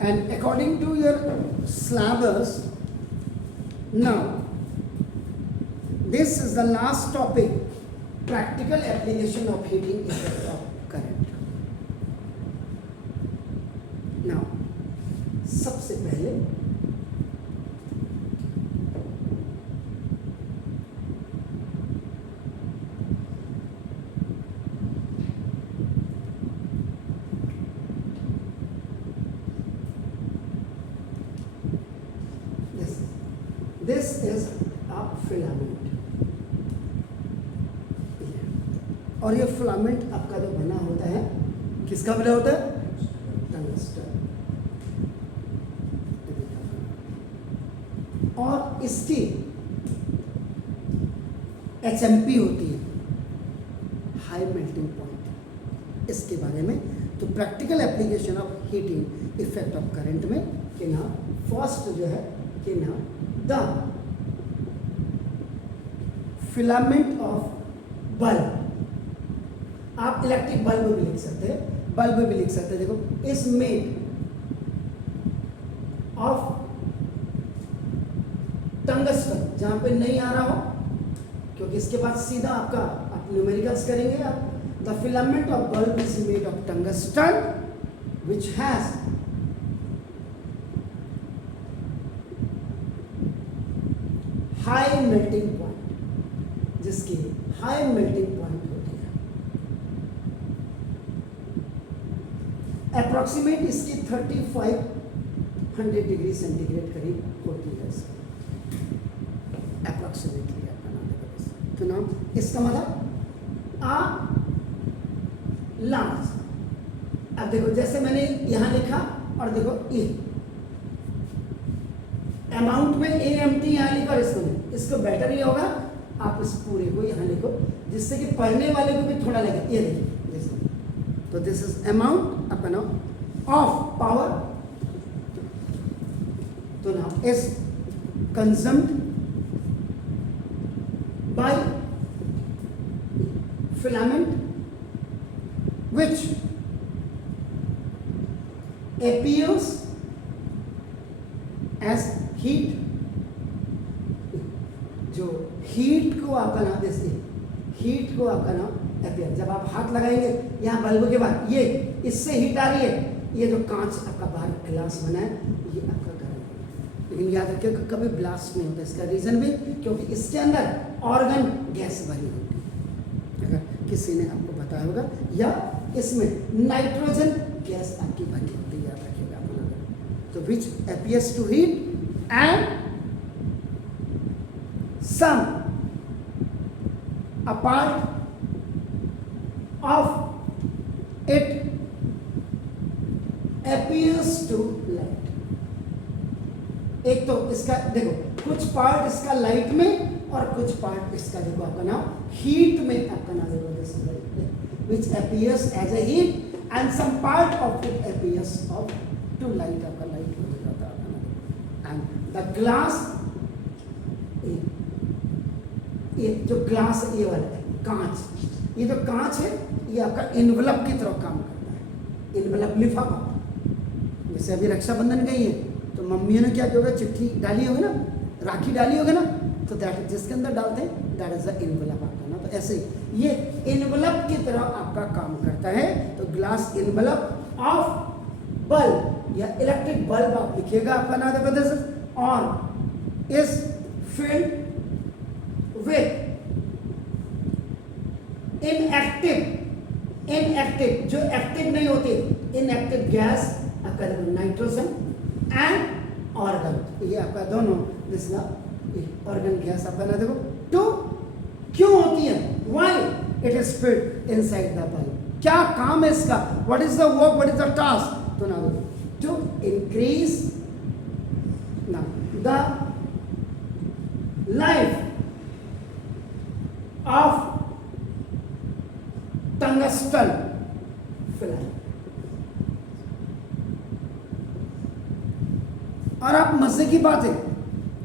And according to your syllabus, now this is the last topic, practical application of heating effect of current. Now सबसे पहले this is a filament, और ये filament आपका जो बना होता है, किसका बना होता है? टंगस्टन। और इसकी HMP होती है, हाई मेल्टिंग पॉइंट। इसके बारे में तो practical application of heating effect of current में कि ना फर्स्ट जो है कि ना द फिलामेंट ऑफ बल्ब, आप इलेक्ट्रिक बल्ब भी लिख सकते हैं, बल्ब भी लिख सकते हैं। देखो, इज मेड ऑफ टंगस्टन, जहां पे नहीं आ रहा हो क्योंकि इसके बाद सीधा आपका आप न्यूमेरिकल्स करेंगे आप। The filament of bulb is made of tungsten which has high melting point, जिसकी हाई मेल्टिंग पॉइंट होती है अप्रोक्सीमेट इसकी 3500 डिग्री सेंटीग्रेड करीब होती है अप्रोक्सीमेटली। आपका नाम देखो, तो नाम इसका मतलब आ लार्ज। अब देखो जैसे मैंने यहां लिखा और देखो ए अमाउंट में AMT यहाँ लिखा और इसको बेटर ही होगा आप इस पूरे को यहाँ लिखो जिससे कि पढ़ने वाले को भी थोड़ा लगे। ये देखिए, तो दिस इज अमाउंट अपन ऑफ पावर, तो now is consumed by filament which appears as heat, जो हीट को आपका नाम देते हीट को आपका नाम अपियर। जब आप हाथ लगाएंगे यहाँ बल्ब के बाद ये इससे हीट आ रही है, ये जो कांच आपका बाहर ग्लास बना है ये आपका गर्म है, लेकिन याद रखिए कभी ब्लास्ट नहीं होता। इसका रीजन भी क्योंकि इसके अंदर ऑर्गन गैस भरी होती है, अगर किसी ने आपको बताया होगा, या इसमें नाइट्रोजन गैस आपकी भरी होती है, याद रखिएगा अपना। तो विच appears to heat and some a part of it appears to light। एक तो इसका देखो कुछ पार्ट इसका लाइट में और कुछ पार्ट इसका देखो आपका नाम हीट में, आपका नाम देखो which appears as a heat and some part of it appears of to light, आपका लाइट हो जाता है। and the glass, ये जो ग्लास ये वाला है कांच, ये जो कांच है ये आपका इनवलप की तरह काम करता है, इनवलप लिफाफा। जैसे अभी रक्षाबंधन गई है तो मम्मियों ने क्या किया होगा, चिट्ठी डाली होगी ना, राखी डाली होगी ना, तो दैट जिसके अंदर डालते हैं दैट इज द इनवलप आपका ना। तो ऐसे ये इनवलप की तरह आपका काम करता है। तो ग्लास इनवलप ऑफ बल्ब या इलेक्ट्रिक बल्ब आप लिखिएगा आपका नाम देखो, this is on is filled with inactive जो एक्टिव नहीं होती, इनएक्टिव गैस आपका नाइट्रोजन एंड ऑर्गन, ये आपका दोनों दिस ऑर्गन गैस आपका ना देखो। तो क्यों होती है, why it is filled inside the bulb, क्या काम है इसका, what is the work, what is the task. तो ना टू इंक्रीज ना the life of tungsten filament. और आप मजे की बात है,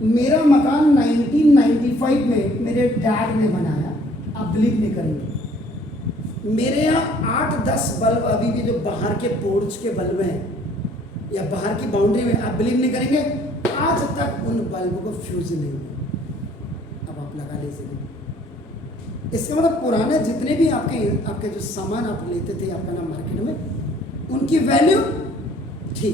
मेरा मकान 1995 में मेरे डैड ने बनाया, आप बिलीव नहीं करेंगे। मेरे यहाँ 8-10 बल्ब अभी भी जो बाहर के पोर्च के बल्ब हैं, या बाहर की बाउंड्री में, आप बिलीव नहीं करेंगे आज तक उन बल्ब को फ्यूज नहीं हुआ। अब आप लगा लीजिए, इसका मतलब पुराने जितने भी आपके जो सामान आप लेते थे आपका ना मार्केट में, उनकी वैल्यू थी,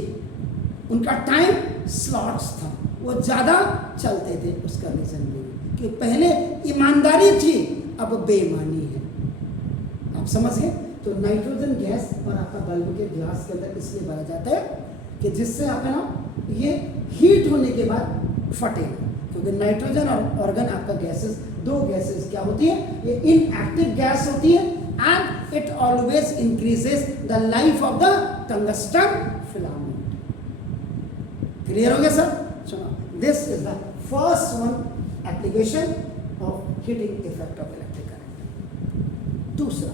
उनका टाइम स्लॉट्स था, वो ज़्यादा चलते थे। उसका रीज़न नहीं कि पहले ईमानदारी थी, अब बेईमानी है। आप समझ गए? तो नाइट्रोजन गैस और आपका बल्ब के ग्लास के अंदर इसलिए भरा जाता है कि जिससे आपका ना ये हीट होने के बाद फटेगा, क्योंकि नाइट्रोजन और ऑर्गन आपका गैसेस, दो गैसेस क्या होती है, ये इनएक्टिव गैस होती है and it always increases the life of the tungsten filament. Clear हो गया सर? चलो, this is the first one application of heating effect of electric current. दूसरा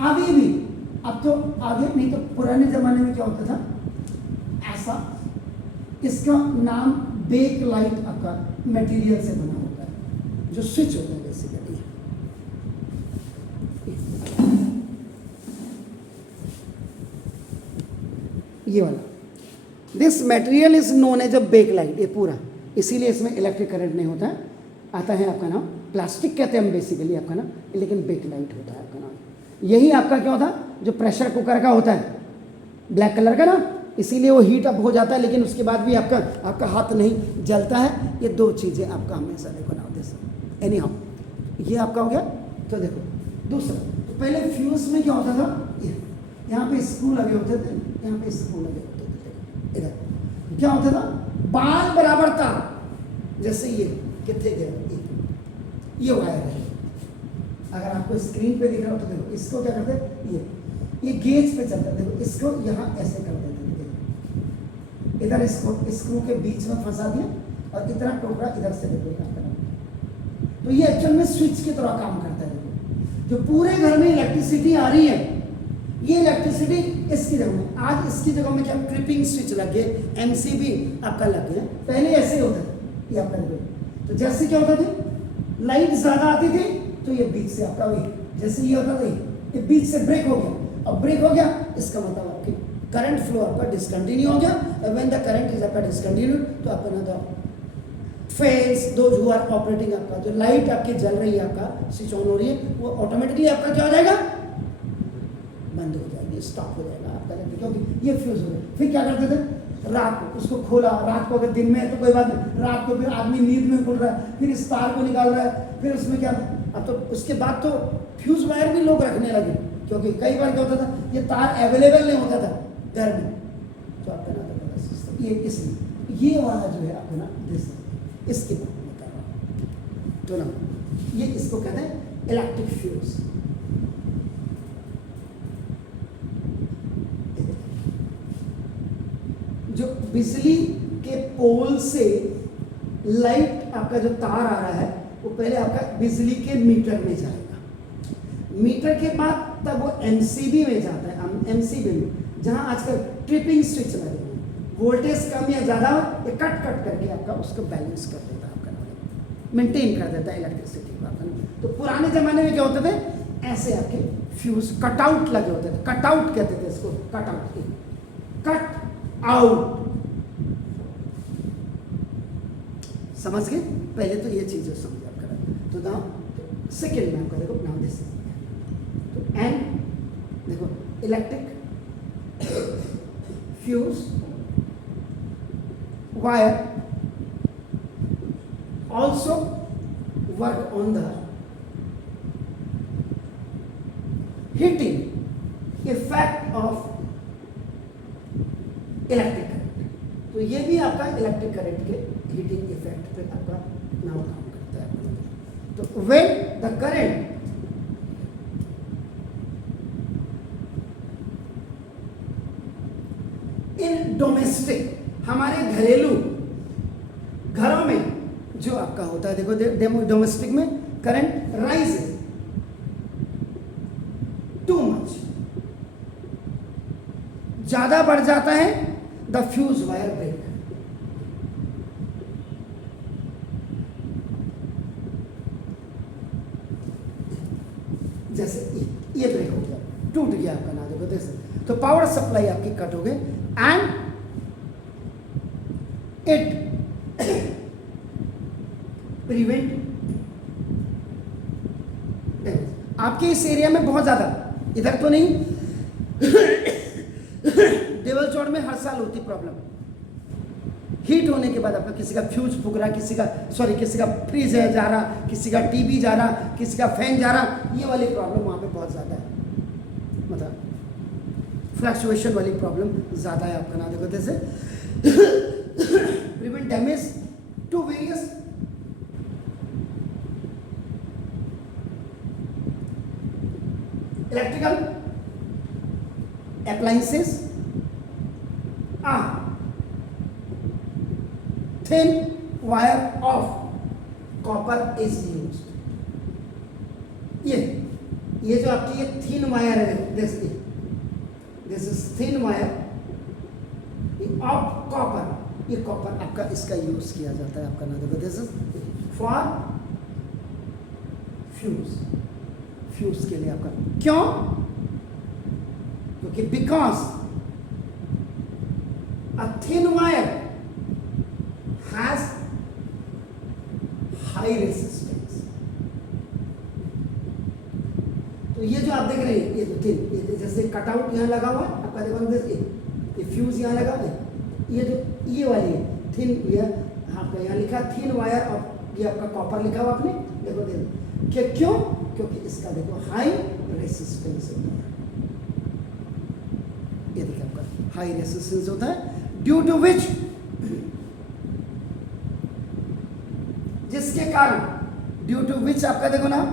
आगे भी, अब तो आगे नहीं तो पुराने जमाने में क्या होता था, ऐसा, इसका नाम बेक लाइट आपका मटेरियल से बना होता है, जो स्विच होता है बेसिकली। ये वाला, this material is known as a Bakelite, ये पूरा, इसीलिए इसमें इलेक्ट्रिक करंट नहीं होता है। आता है आपका नाम, प्लास्टिक कहते हैं हम बेसिकली आपका नाम, लेकिन बेक लाइट होता है आपका नाम। यही आपका क्या होता है, जो प्रेशर कुकर का होता है ब्लैक कलर का ना, इसीलिए वो हीट अप हो जाता है, लेकिन उसके बाद भी आपका हाथ नहीं जलता है। ये दो चीज़ें आपका हमेशा देखो ना होते हैं। एनी हाउ, ये आपका हो गया। तो देखो दूसरा, तो पहले फ्यूज में क्या होता था, यहाँ पे स्क्रू लगे होते थे, यहाँ पे स्क्रू लगे होते थे, इधर क्या होता था, बाल बराबर था, जैसे ये कितने गए, ये वायर है। अगर आपको स्क्रीन पे दिख रहा हो तो देखो, इसको क्या करते हैं, ये गेज पे चलता है, देखो इसको यहाँ ऐसे कर देते हैं, इधर इसको स्क्रू के बीच में फंसा दिया और इतना टोकरा इधर से देखो यहाँ पर। तो ये एक्चुअल में स्विच की तरह काम करता है। देखो, जो पूरे घर में इलेक्ट्रिसिटी आ रही है, ये इलेक्ट्रिसिटी इसकी जगह में, आज इसकी जगह में क्या ट्रिपिंग स्विच लग गए, एमसीबी आपका लग गया। पहले ऐसे ही होता था, ये आपका देखो, तो जैसे क्या होता था, लाइट ज्यादा आती थी तो ये बीच से आपका वही, जैसे ये होता था ये बीच से ब्रेक हो गया, अब ब्रेक हो गया इसका मतलब आपकी करंट फ्लो आपका डिसकंटिन्यू हो गया। व्हेन द करंट इज आपका डिसकंटिन्यू, तो आपका ना तो fans those who are operating, आपका जो लाइट आपकी जल रही है, आपका स्विच ऑन हो रही है, वो ऑटोमेटिकली आपका क्या हो जाएगा, बंद हो जाएगी, स्टॉप हो जाएगा आपका, क्योंकि ये फ्यूज हो गया। फिर क्या करते थे, रात को उसको खोला, रात को अगर दिन में है तो कोई बात नहीं, रात को फिर आदमी नींद में खुल रहा है, फिर इस तार को निकाल रहा है, फिर उसमें क्या, अब तो उसके बाद तो फ्यूज वायर भी लोग रखने लगे, क्योंकि कई बार क्या होता था, ये तार अवेलेबल नहीं होता था घर में, तो आपका ना सिस्टम ये, इसलिए ये वाला जो है आपका ना इसके बारे में बता रहा हूँ, तो ना ये इसको कहते हैं इलेक्ट्रिक फ्यूज। जो बिजली के पोल से लाइट आपका जो तार आ रहा है, वो पहले आपका बिजली के मीटर में जाएगा, मीटर के बाद तब वो एमसीबी में जाता है, एमसीबी में, जहां आजकल ट्रिपिंग स्विच लगे हैं, वोल्टेज कम या ज़्यादा ये कट करके आपका उसको बैलेंस कर देता है, आपका मेंटेन कर देता है इलेक्ट्रिसिटी को। तो पुराने ज़माने में क्या होते थे, ऐसे आपके फ्यूज कटआउट लगे होते थे, कटआउट कहते थे इसको, कटआउट, कट आउट, समझ गए? पहले तो ये चीज़ें समझ आप करें। तो नाउ सेकेंड में आपका देखो, नाउ दिस, तो एंड देखो electric fuse wire also work on the heating effect of electric current. तो ये भी आपका इलेक्ट्रिक करंट के हीटिंग इफेक्ट पे आपका नाम काम करता है। तो when the current in domestic, हमारे घरेलू घरों में जो आपका होता है, देखो डोमेस्टिक में करंट राइज टू मच, ज्यादा बढ़ जाता है, द फ्यूज वायर ब्रेक। जैसे ये ब्रेक हो गया, टूट गया आपका ना, देखो जैसे, तो पावर सप्लाई आपकी कट हो गई एंड इट प्रिवेंट डैमेज। आपके इस एरिया में बहुत ज्यादा, इधर तो नहीं, देवल चौड़ में हर साल होती प्रॉब्लम। हीट होने के बाद आपका किसी का फ्यूज फूक रहा, किसी का फ्रीज है जा रहा, किसी का टीवी जा रहा, किसी का फैन जा रहा, ये वाली प्रॉब्लम वहां पे बहुत ज्यादा है, मतलब फ्लक्चुएशन वाली प्रॉब्लम ज्यादा है आपका ना। देखो जैसे prevent damage to various electrical appliances are thin wire of copper is used। ये जो आपकी ये थिन वायर है, this is thin wire of copper, ये कॉपर आपका इसका यूज किया जाता है आपका ना। देखो दिस इज फॉर फ्यूज के लिए आपका, क्यों? क्योंकि because a thin wire has high resistance. तो ये जो आप देख रहे हैं, ये जो थिन, ये जैसे कटआउट यहां लगा हुआ है आपका, देखो ये फ्यूज यहां लगा है, ये जो ये वाली है थिन, ये आपका यहां लिखा थिन वायर और ये आपका कॉपर लिखा हुआ आपने, देखो क्यों? क्योंकि इसका देखो हाई रेसिस्टेंस होता है, ये देखिए आपका हाई रेसिस्टेंस होता है, ड्यू टू विच, जिसके कारण, ड्यू टू विच आपका देखो ना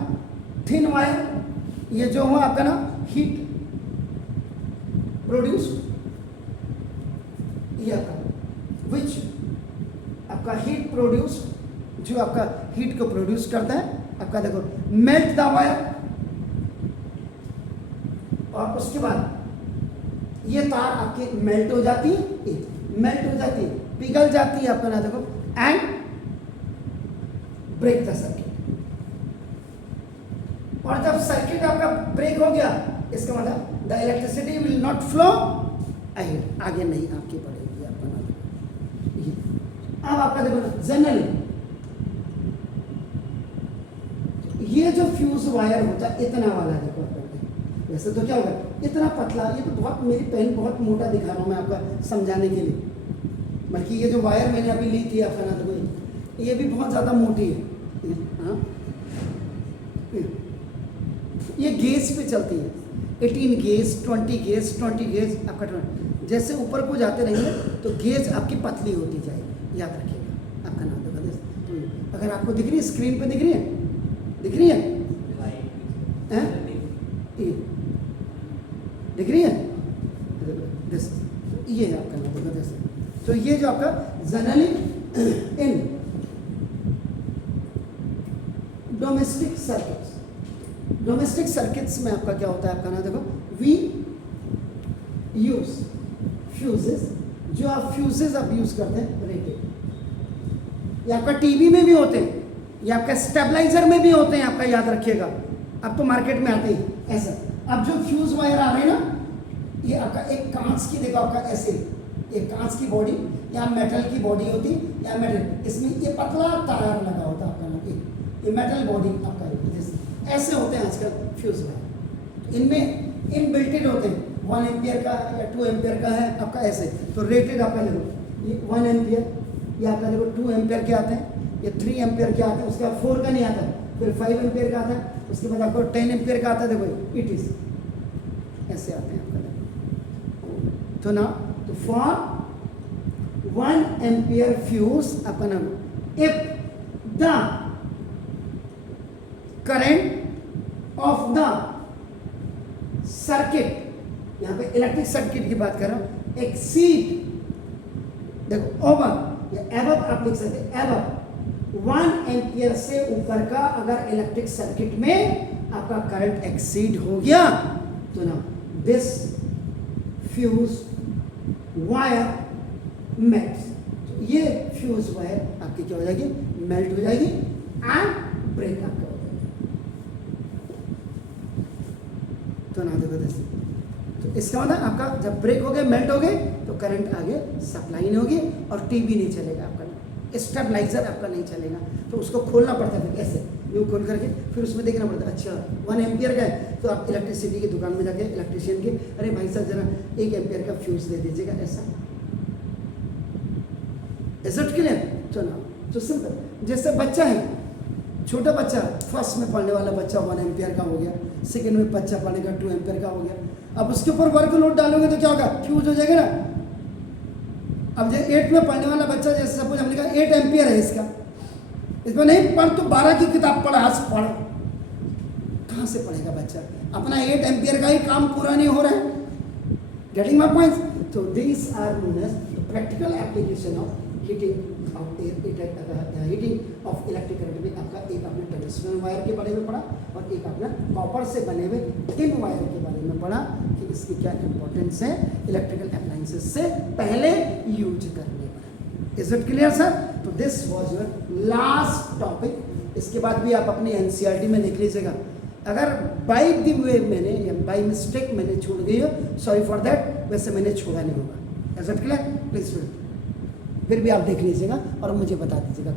थिन वायर, ये जो हुआ आपका ना हीट प्रोड्यूस, ये आपका विच आपका हीट प्रोड्यूस, जो आपका हीट को प्रोड्यूस करता है आपका, देखो मेल्ट द वायर, और उसके बाद ये तार आपकी मेल्ट हो जाती है, पिघल जाती है आपका ना, देखो एंड ब्रेक द सर्किट। और जब सर्किट आपका ब्रेक हो गया, इसका मतलब the electricity will not flow आगे नहीं आपकी पड़ेगी आपका ना। अब आपका देखो जनरली ये जो फ्यूज वायर होता है इतना वाला, देखो वैसे तो क्या होगा इतना पतला, ये तो बहुत, मेरी पेन बहुत मोटा दिखा रहा हूँ मैं आपका समझाने के लिए, बल्कि ये जो वायर मैंने अभी ली थी आपका ना, देखो ये भी बहुत ज़्यादा मोटी है, हाँ ये गेज पे चलती है, 18 गेज 20 गेज 20 गेज आपका 20, जैसे ऊपर को जाते रहेंगे तो गेज आपकी पतली होती जाएगी, याद रखिएगा आपका नाम। देखो अगर आपको दिख रही है, स्क्रीन पे दिख रही है, दिख रही है, दिख रही है, ये है आपका नाम। देखो तो ये जो आपका जनरली इन डोमेस्टिक सर्किट्स में आपका क्या होता है आपका ना, देखो वी यूज फ्यूजेस, जो आप फ्यूजेस आप यूज करते हैं रेटेड, ये आपका टीवी में भी होते हैं, ये आपका स्टेबलाइजर में भी होते हैं आपका, याद रखिएगा, अब तो मार्केट में आते हैं ऐसा। अब जो फ्यूज वायर आ रहे हैं ना, ये आपका एक कांच की, देखो आपका ऐसे एक कांच की बॉडी या मेटल की बॉडी होती या मेटल, इसमें ये पतला तार लगा होता है आपका ना, ये मेटल बॉडी आपका ऐसे होते हैं आजकल फ्यूज वायर, इनमें इनबिल्टेड होते हैं, 1 एम्पियर का या 2 एम्पियर का है आपका ऐसे, तो रेटेड आपका देखो ये 1 एम्पियर, ये आपका देखो 2 एम्पियर के आते हैं, ये 3 एम्पियर के आते हैं, उसके बाद 4 का नहीं आता है, फिर 5 एम्पियर का आता है, उसके बाद आपको 10 एम्पियर का आता है, देखो इट इज ऐसे आते हैं आपका। तो ना तो for 1 ampere fuse upon if the current of the circuit, यहां पे इलेक्ट्रिक सर्किट की बात कर रहा हूं, एक्सीड, देखो ओवर या एबव आप लिख सकते हैं, एबव 1 एम्पियर से ऊपर का अगर इलेक्ट्रिक सर्किट में आपका करंट एक्सीड हो गया तो ना दिस फ्यूज वायर मेल्ट, ये फ्यूज वायर आपकी क्या हो जाएगी, मेल्ट हो जाएगी एंड ब्रेक आपका हो जाएगा। तो ना देखो तो इसका मतलब आपका जब ब्रेक हो गए, मेल्ट हो गए, तो करंट आगे सप्लाई नहीं होगी और टीवी नहीं चलेगा आपका, स्टेबलाइजर आपका नहीं चलेगा। तो उसको खोलना पड़ता है, फिर ऐसे यूँ खोल करके फिर उसमें देखना पड़ता है, अच्छा 1 एम्पियर का है, तो आप इलेक्ट्रिसिटी की दुकान में जाके इलेक्ट्रिशियन के, अरे भाई साहब जरा 1 एम्पियर का फ्यूज दे दीजिएगा, ऐसा। Is it clear? तो ना, तो सिंपल। जैसे बच्चा है, छोटा बच्चा, फर्स्ट में पढ़ने वाला बच्चा 1 एम्पियर का हो गया, सेकेंड में बच्चा पढ़ेगा 2 एम्पियर का हो गया। अब उसके ऊपर वर्क लोड डालोगे तो क्या होगा, फ्यूज हो जाएगा ना। अब जो 8 में पढ़ने वाला बच्चा, जैसे सपोज हमने कहा 8 एम्पियर है इसका, इसमें नहीं पढ़ तो 12 की किताब पढ़, आज पढ़, कहाँ से पढ़ेगा बच्चा? अपना 8 एम्पियर का ही काम पूरा नहीं हो रहा है। Getting my point? तो this are known as practical application of heating of heating of electric current में। आपका एक आपने ट्रेडिशनल वायर के बारे में पढ़ा और एक आपने कॉपर से बने हुए थिन वायर के बारे में पढ़ा कि इसकी क्या इंपॉर्टेंस है इलेक्ट्रिकल अप्लायंसेस से पहले यूज करने में। Is it clear sir? तो this was your last topic. इसके बाद भी आप अपनी एनसीईआरटी में देख लीजिएगा। अगर बाय द वे मैंने या बाय मिस्टेक मैंने छोड़ गई हो, सॉरी फॉर दैट, वैसे मैंने छोड़ा नहीं होगा। Is it clear? प्लीज फिर भी आप देख लीजिएगा और मुझे बता दीजिएगा।